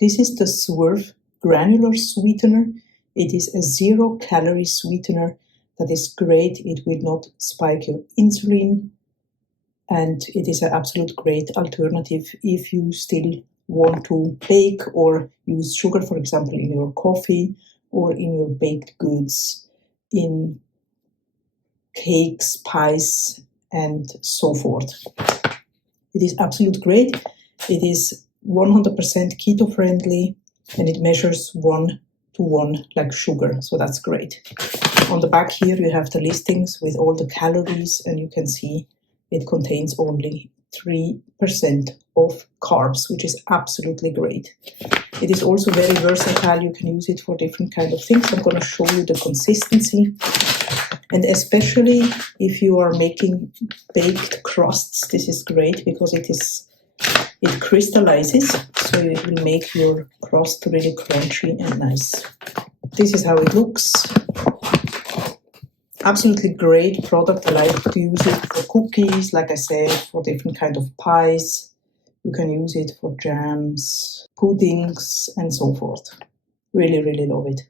This is the Swerve granular sweetener. It is a 0-calorie sweetener that is great. It will not spike your insulin, and it is an absolute great alternative if you still want to bake or use sugar, for example, in your coffee or in your baked goods, in cakes, pies, and so forth. It is absolute great. It is 100% keto friendly, and it measures 1-to-1 like sugar, so that's great. On the back here you have the listings with all the calories, and you can see it contains only 3% of carbs, which is absolutely great. It is also very versatile. You can use it for different kind of things. I'm going to show you the consistency, and especially if you are making baked crusts, this is great because it crystallizes, so it will make your crust really crunchy and nice. This is how it looks. Absolutely great product. I like to use it for cookies, like I said, for different kind of pies. You can use it for jams, puddings, and so forth. Really, really love it.